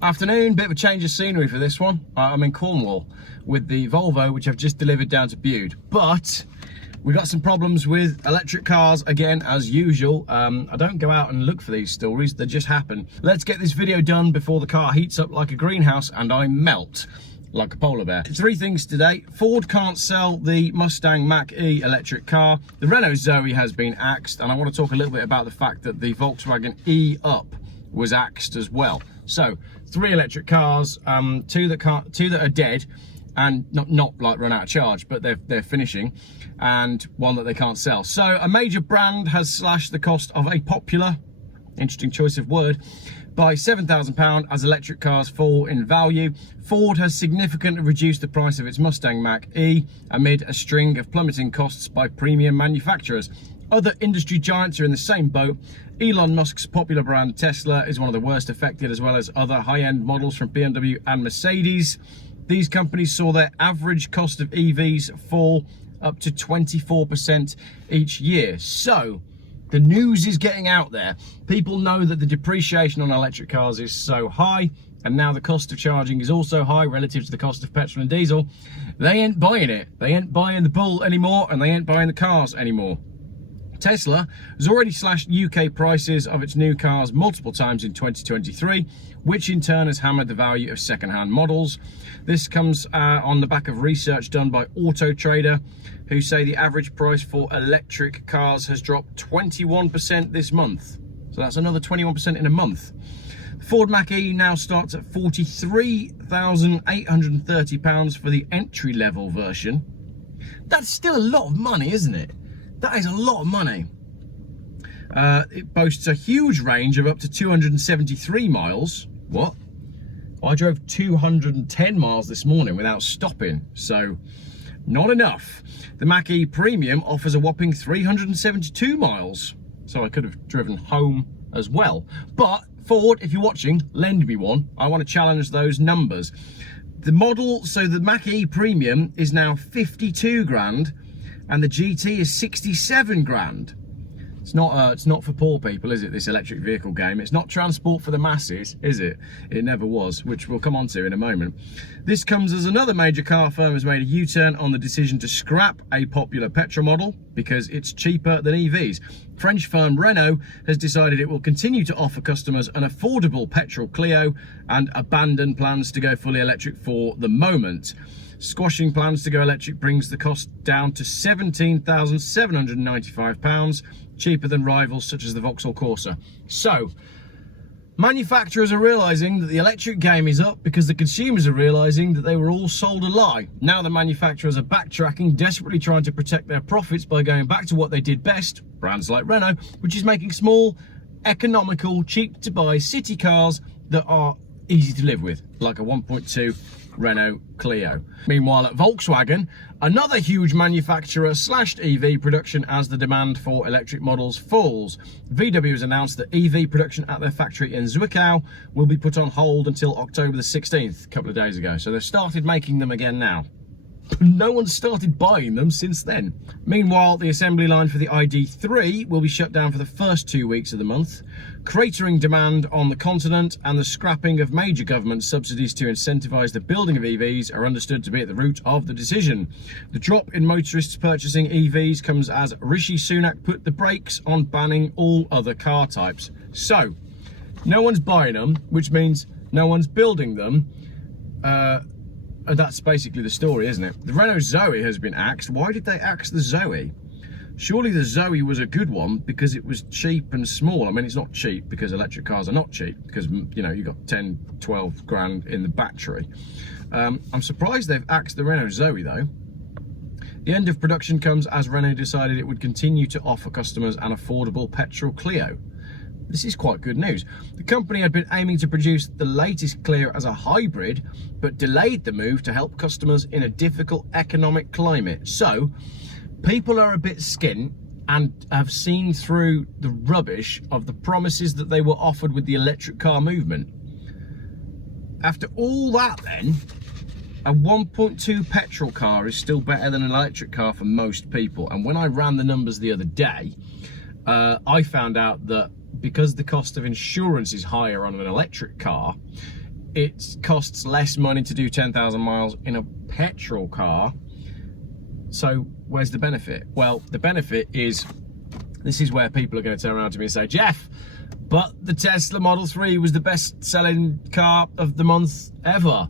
Afternoon, bit of a change of scenery for this one. I'm in Cornwall with the Volvo, which I've just delivered down to Bude. But we've got some problems with electric cars again, as usual. I don't go out and look for these stories, they just happen. Let's get this video done before the car heats up like a greenhouse and I melt like a polar bear. Three things today. Ford can't sell the Mustang Mach-E electric car. The Renault Zoe has been axed, and I want to talk a little bit about the fact that the Volkswagen E-Up was axed as well. So, three electric cars, two that are dead and not like run out of charge, but they're finishing, and one that they can't sell. So a major brand has slashed the cost of a popular, interesting choice of word, by £7,000 as electric cars fall in value. Ford has significantly reduced the price of its Mustang Mach-E amid a string of plummeting costs by premium manufacturers. Other industry giants are in the same boat. Elon Musk's popular brand Tesla is one of the worst affected, as well as other high-end models from BMW and Mercedes. These companies saw their average cost of EVs fall up to 24% each year. So the news is getting out there. People know that the depreciation on electric cars is so high, and now the cost of charging is also high relative to the cost of petrol and diesel. They ain't buying it. They ain't buying the bull anymore, and they ain't buying the cars anymore. Tesla has already slashed UK prices of its new cars multiple times in 2023, which in turn has hammered the value of second-hand models. This comes on the back of research done by Auto Trader, who say the average price for electric cars has dropped 21% this month. So that's another 21% in a month. Ford Mach-E now starts at £43,830 for the entry-level version. That's still a lot of money, isn't it? That is a lot of money. It boasts a huge range of up to 273 miles. What? I drove 210 miles this morning without stopping, so not enough. The Mach-E Premium offers a whopping 372 miles, so I could have driven home as well. But Ford, if you're watching, lend me one. I want to challenge those numbers. The model, so the Mach-E Premium is now 52 grand, and the GT is 67 grand. It's not for poor people, is it, this electric vehicle game? It's not transport for the masses, is it? It never was, which we'll come on to in a moment. This comes as another major car firm has made a U-turn on the decision to scrap a popular petrol model because it's cheaper than EVs. French firm Renault has decided it will continue to offer customers an affordable petrol Clio and abandon plans to go fully electric for the moment. Squashing plans to go electric brings the cost down to £17,795, cheaper than rivals such as the Vauxhall Corsa. So, manufacturers are realising that the electric game is up because the consumers are realising that they were all sold a lie. Now the manufacturers are backtracking, desperately trying to protect their profits by going back to what they did best, brands like Renault, which is making small, economical, cheap to buy city cars that are easy to live with, like a 1.2 Renault Clio. Meanwhile, at Volkswagen, another huge manufacturer slashed EV production as the demand for electric models falls. VW has announced that EV production at their factory in Zwickau will be put on hold until October the 16th, a couple of days ago. So they've started making them again now. No one's started buying them since then. Meanwhile, the assembly line for the ID.3 will be shut down for the first 2 weeks of the month. Cratering demand on the continent and the scrapping of major government subsidies to incentivise the building of EVs are understood to be at the root of the decision. The drop in motorists purchasing EVs comes as Rishi Sunak put the brakes on banning all other car types. So, no one's buying them, which means no one's building them. That's basically the story, isn't it? The Renault Zoe has been axed. Why did they axe the Zoe? Surely the Zoe was a good one because it was cheap and small. I mean, it's not cheap because electric cars are not cheap because, you know, you've got 10, 12 grand in the battery. I'm surprised they've axed the Renault Zoe though. The end of production comes as Renault decided it would continue to offer customers an affordable petrol Clio. This is quite good news. The company had been aiming to produce the latest Clio as a hybrid, but delayed the move to help customers in a difficult economic climate. So, people are a bit skint and have seen through the rubbish of the promises that they were offered with the electric car movement. After all that then, a 1.2 petrol car is still better than an electric car for most people. And when I ran the numbers the other day, I found out that because the cost of insurance is higher on an electric car, it costs less money to do 10,000 miles in a petrol car. So where's the benefit? Well, the benefit is, this is where people are going to turn around to me and say, Geoff, but the Tesla Model 3 was the best selling car of the month ever.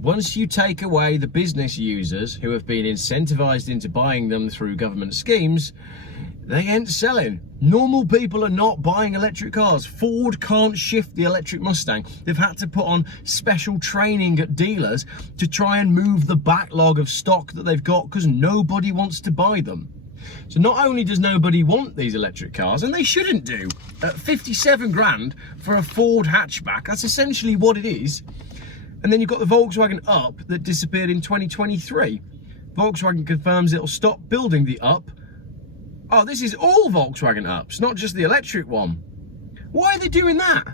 Once you take away the business users who have been incentivized into buying them through government schemes, they ain't selling. Normal people are not buying electric cars. Ford can't shift the electric Mustang. They've had to put on special training at dealers to try and move the backlog of stock that they've got because nobody wants to buy them. So not only does nobody want these electric cars, and they shouldn't do, at 57 grand for a Ford hatchback, that's essentially what it is. And then you've got the Volkswagen Up that disappeared in 2023. Volkswagen confirms it'll stop building the Up. Oh, this is all Volkswagen Ups, not just the electric one. Why are they doing that?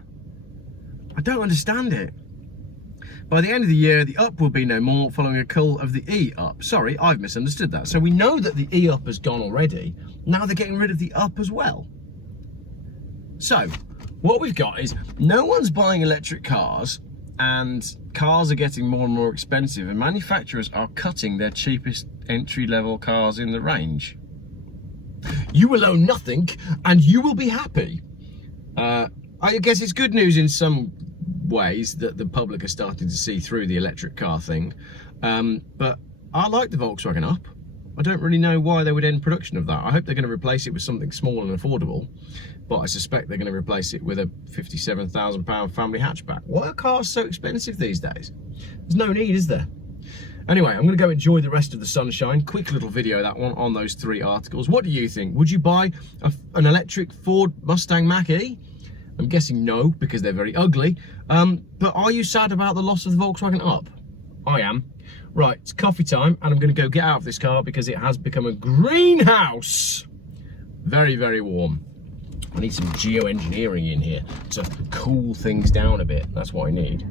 I don't understand it. By the end of the year, the Up will be no more, following a cull of the E-Up. Sorry, I've misunderstood that. So we know that the E-Up has gone already. Now they're getting rid of the Up as well. So what we've got is no one's buying electric cars, and cars are getting more and more expensive, and manufacturers are cutting their cheapest entry-level cars in the range. You will own nothing and you will be happy. I guess it's good news in some ways that the public are starting to see through the electric car thing. But I like the Volkswagen Up. I don't really know why they would end production of that. I hope they're going to replace it with something small and affordable, but I suspect they're going to replace it with a £57,000 family hatchback. Why are cars so expensive these days? There's no need, is there? Anyway, I'm going to go enjoy the rest of the sunshine. Quick little video, that one, on those 3 articles. What do you think? Would you buy an electric Ford Mustang Mach-E? I'm guessing no, because they're very ugly. But are you sad about the loss of the Volkswagen Up? I am. Right, it's coffee time, and I'm going to go get out of this car because it has become a greenhouse. Very, very warm. I need some geoengineering in here to cool things down a bit. That's what I need.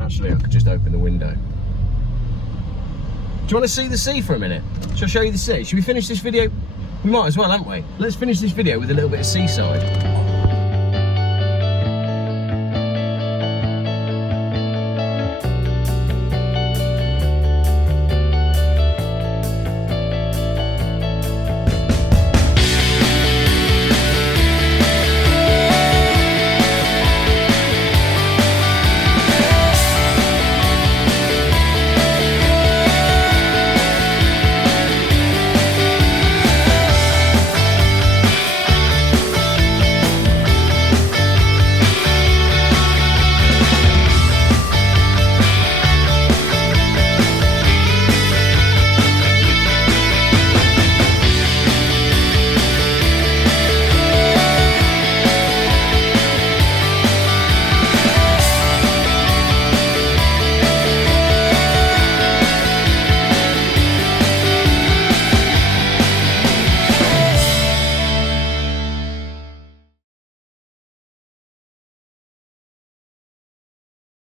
Actually, I could just open the window. Do you want to see the sea for a minute? Shall I show you the sea? Should we finish this video? We might as well, haven't we? Let's finish this video with a little bit of seaside.